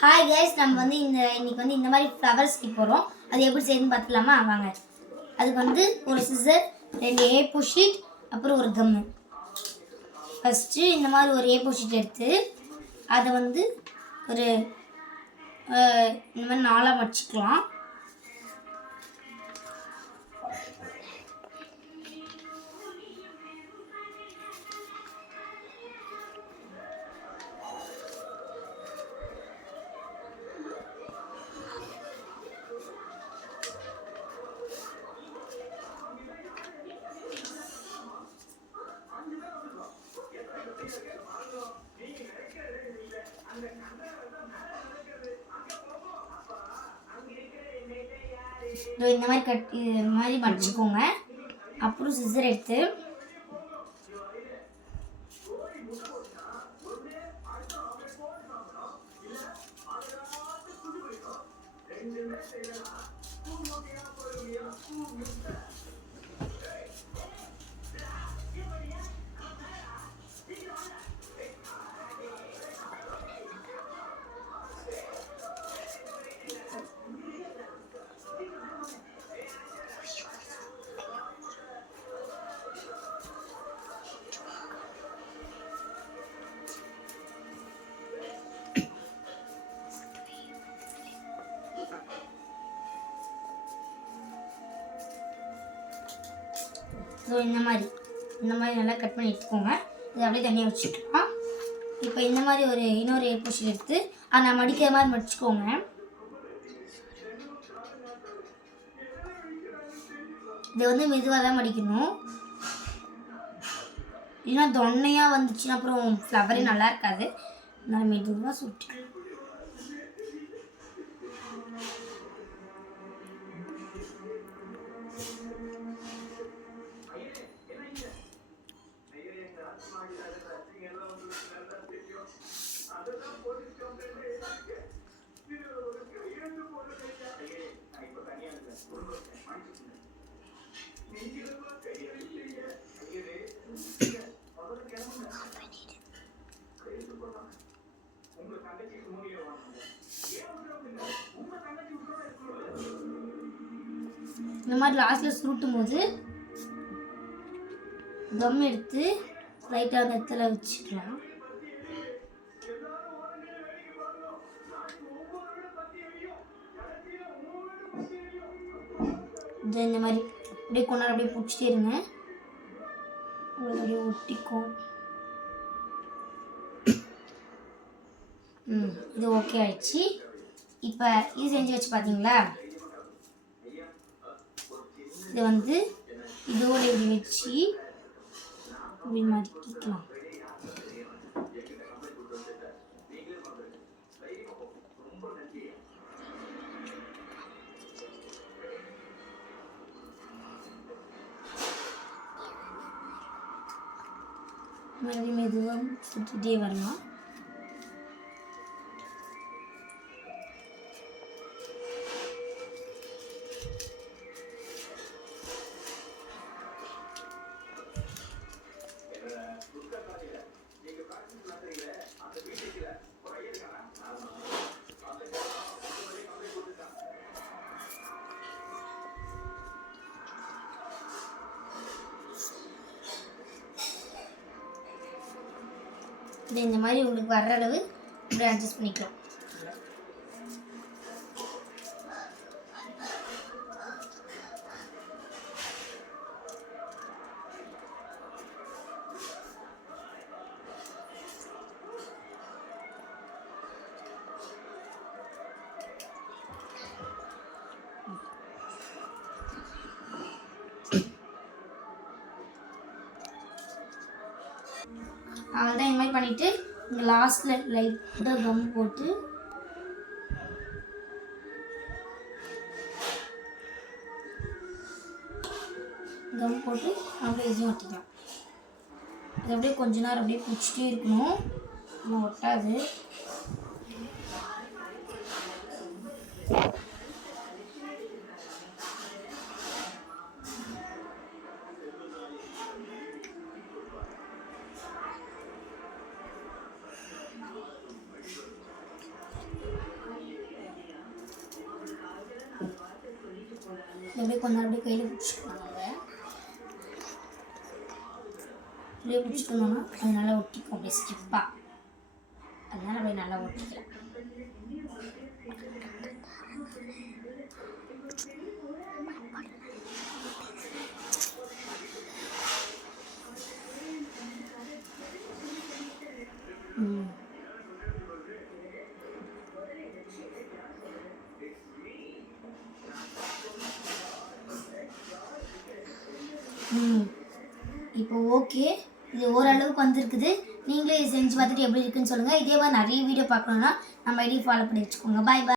Hi guys, நம்ம வந்து இன்னைக்கு இந்த மாதிரி ஃப்ளவர்ஸ் செய்ய போகிறோம். அது எப்படி செய்யுதுன்னு பார்த்துக்கலாமா? வாங்க. அதுக்கு ஒரு சிசர், 2 A4 ஷீட், அப்புறம் ஒரு கம்மு. ஃபஸ்ட்டு இந்த மாதிரி ஒரு A4 ஷீட் எடுத்து அதை ஒரு இந்த மாதிரி 4ஆக மடிச்சுக்கலாம். இந்த மாதிரி மடிச்சுக்கோங்க. அப்புறம் சிசர் எடுத்து இந்த மாதிரி நல்லா கட் பண்ணி எடுத்துக்கோங்க. இது அப்படியே தனியாக வச்சுக்கலாம். இப்போ இந்த மாதிரி இன்னொரு A4 ஷீட் எடுத்து அதை நான் மடிக்கிற மாதிரி மடிச்சுக்கோங்க. இது மெதுவாக தான் மடிக்கணும், இல்லைன்னா தொன்னையாக வந்துச்சுன்னா அப்புறம் ஃப்ளவரே நல்லா இருக்காது. நான் மெதுவாக சுட்டு இந்த மாதிரி லாஸ்ட்டில் சுருட்டும் போது கம் எடுத்து லைட்டாக அந்த இடத்துல வச்சுக்கலாம். இந்த மாதிரி அப்படியே கொண்டாட அப்படியே பிடிச்சிட்டே இருங்க, உங்களுக்கு அப்படியே ஒட்டிக்கும். இது ஓகே ஆயிடுச்சு. இப்போ இது செஞ்சு வச்சு பார்த்தீங்களா? இது இதோட இப்படி வச்சு இப்படி மடிக்கலாம். மறுபடியும் மெதுவாக சுற்றிட்டே வரலாம். இந்த மாதிரி உங்களுக்கு வர்ற அளவு இப்படி அட்ஜஸ்ட் பண்ணிக்கலாம். அவ்வளோதான். இந்த மாதிரி பண்ணிவிட்டு இங்கே லாஸ்ட்டில் லைட்டாக கம் போட்டு அப்படியே இதையும் ஒட்டிக்கலாம். அது அப்படியே கொஞ்ச நேரம் அப்படியே பிடிச்சிட்டே இருக்கணும், இன்னும் ஒட்டாது. அப்படியே கொஞ்ச நேரம் அப்படியே கையில் பிடிச்சிக்கலாங்க. அப்படியே பிடிச்சிட்டோம்னா அது நல்லா ஒட்டிக்கும் அப்படியே ஸ்டிப்பாக. அதனால் அப்படியே நல்லா ஒட்டிக்கலாம். இப்போ ஓகே, இது ஓரளவுக்கு வந்திருக்குது. நீங்களே செஞ்சு பார்த்துட்டு எப்படி இருக்குன்னு சொல்லுங்கள். இதே மாதிரி நிறைய வீடியோ பார்க்கணுன்னா நம்ம ஐடி ஃபாலோ பண்ணி வச்சுக்கோங்க. பாய் பாய்.